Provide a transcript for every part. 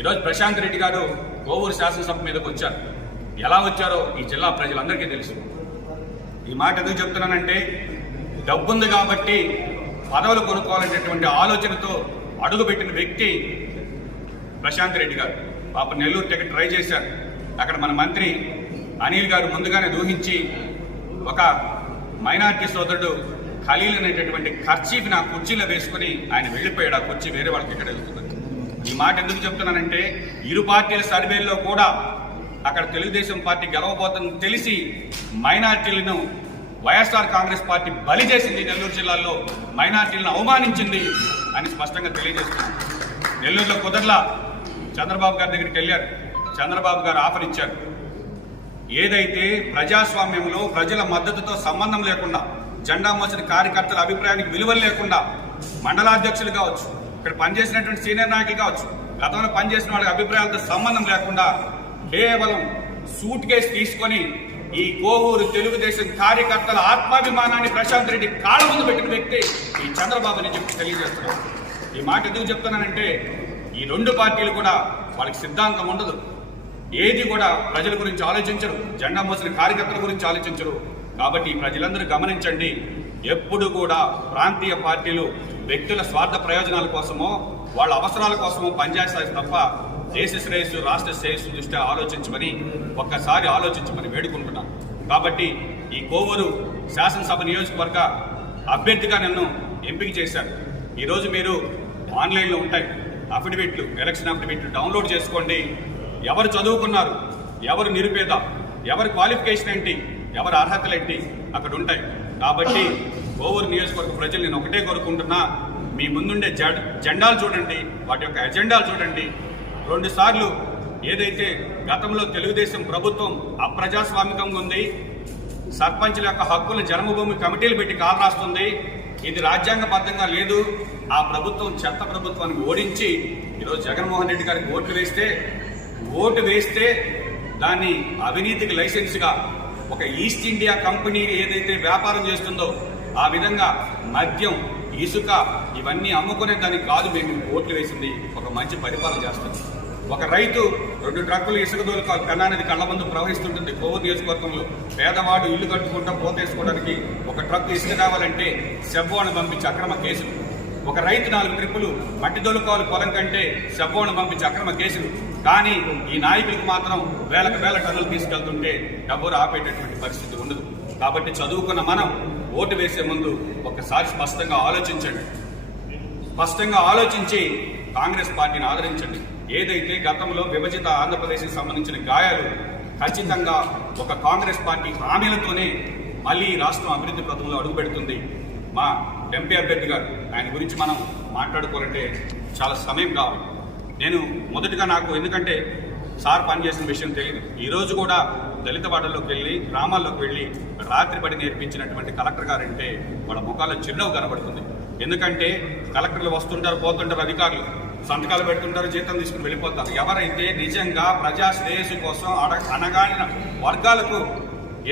ఈరోజు ప్రశాంత్ రెడ్డి గారు కోవూరు శాసనసభ మీదకి వచ్చారు. ఎలా వచ్చారో ఈ జిల్లా ప్రజలందరికీ తెలుసు. ఈ మాట ఎందుకు చెప్తున్నానంటే, డబ్బుంది కాబట్టి పదవులు కొనుక్కోవాలనేటువంటి ఆలోచనతో అడుగుపెట్టిన వ్యక్తి ప్రశాంత్ రెడ్డి గారు. పాప నెల్లూరు టికెట్ ట్రై చేశారు. అక్కడ మన మంత్రి అనిల్ గారు ముందుగానే ఊహించి ఒక మైనార్టీ సోదరుడు ఖలీల్ అనేటటువంటి ఖర్చీఫ్ నా కుర్చీలో వేసుకుని ఆయన వెళ్ళిపోయాడు. ఆ కుర్చీ వేరే వాళ్ళకి ఇక్కడ వెళ్తుంది. ఈ మాట ఎందుకు చెప్తున్నానంటే, ఇరు పార్టీల సర్వేల్లో కూడా అక్కడ తెలుగుదేశం పార్టీ గెలవబోతుందని తెలిసి మైనార్టీలను వైఎస్ఆర్ కాంగ్రెస్ పార్టీ బలి చేసింది. నెల్లూరు జిల్లాలో మైనార్టీలను అవమానించింది అని స్పష్టంగా తెలియజేస్తున్నారు. నెల్లూరులో కుదర్లా చంద్రబాబు గారి దగ్గరికి వెళ్ళారు. చంద్రబాబు గారు ఆఫర్ ఇచ్చారు. ఏదైతే ప్రజాస్వామ్యంలో ప్రజల మద్దతుతో సంబంధం లేకుండా, జెండా మోసిన కార్యకర్తల అభిప్రాయానికి విలువలు లేకుండా, మండలాధ్యక్షులు కావచ్చు, ఇక్కడ పనిచేసినటువంటి సీనియర్ నాయకులు కావచ్చు, గతంలో పనిచేసిన వాళ్ళకి అభిప్రాయాలతో సంబంధం లేకుండా కేవలం సూట్ కేసు తీసుకొని ఈ కోవూరు తెలుగుదేశం కార్యకర్తల ఆత్మాభిమానాన్ని ప్రశాంత్ రెడ్డి కాళ్ళ ముందు పెట్టిన వ్యక్తి ఈ చంద్రబాబు అని చెప్పి తెలియజేస్తున్నారు. ఈ మాట ఎందుకు చెప్తున్నానంటే, ఈ రెండు పార్టీలు కూడా వాళ్ళకి సిద్ధాంతం ఉండదు. ఏది కూడా ప్రజల గురించి ఆలోచించరు, జెండా మోసిన కార్యకర్తల గురించి ఆలోచించరు. కాబట్టి ప్రజలందరూ గమనించండి, ఎప్పుడు కూడా ప్రాంతీయ పార్టీలు వ్యక్తుల స్వార్థ ప్రయోజనాల కోసమో వాళ్ళ అవసరాల కోసమో పనిచేస్తాయి తప్ప దేశ శ్రేయస్సు, రాష్ట్ర శ్రేయస్సు దృష్ట్యా ఆలోచించమని ఒక్కసారి ఆలోచించమని వేడుకుంటున్నాను. కాబట్టి ఈ కోవూరు శాసనసభ నియోజకవర్గ అభ్యర్థిగా నన్ను ఎంపిక చేశారు. ఈరోజు మీరు ఆన్లైన్లో ఉంటాయి అఫిడవిట్లు, ఎలక్షన్ అఫిడవిట్లు డౌన్లోడ్ చేసుకోండి. ఎవరు చదువుకున్నారు, ఎవరు నిరుపేద, ఎవరి క్వాలిఫికేషన్ ఏంటి, ఎవరి అర్హతలు ఏంటి అక్కడ ఉంటాయి. కాబట్టి కోవూరు నియోజకవర్గ ప్రజలు నేను ఒకటే కోరుకుంటున్నా, మీ ముందుండే జెండాలు చూడండి, వాటి యొక్క ఎజెండాలు చూడండి. 2 సార్లు ఏదైతే గతంలో తెలుగుదేశం ప్రభుత్వం అప్రజాస్వామికంగా ఉంది, సర్పంచుల యొక్క హక్కులను జన్మభూమి కమిటీలు పెట్టి కాలు రాస్తుంది, ఇది రాజ్యాంగబద్ధంగా లేదు, ఆ ప్రభుత్వం చెత్త ప్రభుత్వాన్ని ఓడించి ఈరోజు జగన్మోహన్ రెడ్డి గారికి ఓటు వేస్తే దాన్ని అవినీతికి లైసెన్స్గా ఒక ఈస్ట్ ఇండియా కంపెనీ ఏదైతే వ్యాపారం చేస్తుందో ఆ విధంగా మద్యం, ఇసుక ఇవన్నీ అమ్ముకునే దానికి కాదు మేము ఓట్లు వేసింది, ఒక మంచి పరిపాలన చేస్తాం. ఒక రైతు 2 ట్రక్కులు ఇసుక దోలుకోవాలి, కన్నానది కళ్ళ ముందు ప్రవహిస్తుంటుంది. కోవూరు నియోజకవర్గంలో పేదవాడు ఇల్లు కట్టుకుంటా పోతేసుకోవడానికి ఒక ట్రక్ ఇసుక కావాలంటే సెబ్బోను పంపించి అక్రమ కేసులు. ఒక రైతు 4 ట్రిప్పులు మట్టి దొలుకోవాలి పొలం కంటే సెబ్బోను పంపించి అక్రమ కేసులు. కానీ ఈ నాయకులకు మాత్రం వేల టన్నులు తీసుకెళ్తుంటే డబ్బులు ఆపేటటువంటి పరిస్థితి ఉండదు. కాబట్టి చదువుకున్న మనం ఓటు వేసే ముందు ఒకసారి స్పష్టంగా ఆలోచించి కాంగ్రెస్ పార్టీని ఆదరించండి. ఏదైతే గతంలో విభజిత ఆంధ్రప్రదేశ్కి సంబంధించిన గాయాలు ఖచ్చితంగా ఒక కాంగ్రెస్ పార్టీ హామీలతోనే మళ్ళీ రాష్ట్రం అభివృద్ధి పథంలో అడుగుపెడుతుంది. మా ఎంపీ అభ్యర్థి గారు, ఆయన గురించి మనం మాట్లాడుకోవాలంటే చాలా సమయం కావాలి. నేను మొదటిగా ఎందుకంటే సార్ పనిచేసిన విషయం తెలియదు. ఈరోజు కూడా దళిత వాడల్లోకి వెళ్ళి, గ్రామాల్లోకి వెళ్ళి రాత్రి పడి నేర్పించినటువంటి కలెక్టర్ గారంటే వాళ్ళ ముఖాల్లో చిరునవ్వు కనబడుతుంది. ఎందుకంటే కలెక్టర్లు వస్తుంటారు, పోతుంటారు, అధికారులు సంతకాలు పెడుతుంటారు, జీతం తీసుకుని వెళ్ళిపోతారు. ఎవరైతే నిజంగా ప్రజా శ్రేయస్సు కోసం అనగాడిన వర్గాలకు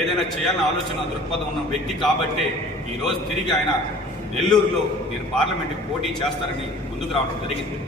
ఏదైనా చేయాలన్న ఆలోచన, దృక్పథం ఉన్న వ్యక్తి కాబట్టే ఈరోజు తిరిగి ఆయన నెల్లూరులో నేను పార్లమెంట్కి పోటీ చేస్తానని ముందుకు రావడం జరిగింది.